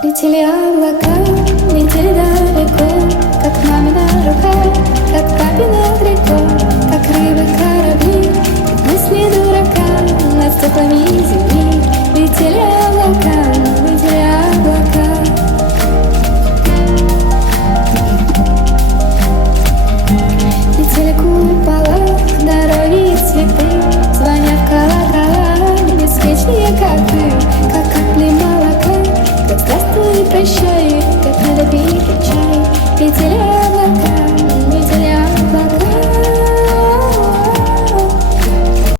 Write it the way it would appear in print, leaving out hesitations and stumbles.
Летели облака, летели далеко, как мамина рука, как папина трико, как рыбы корабли, как мысли дурака над стеклами земли. Летели облака, летели облака. Летели купола, дороги и цветы, звонят колокола, бесконечные как ты, как капли молока. Как здравствуй и прощай, как надо пить чай. Летели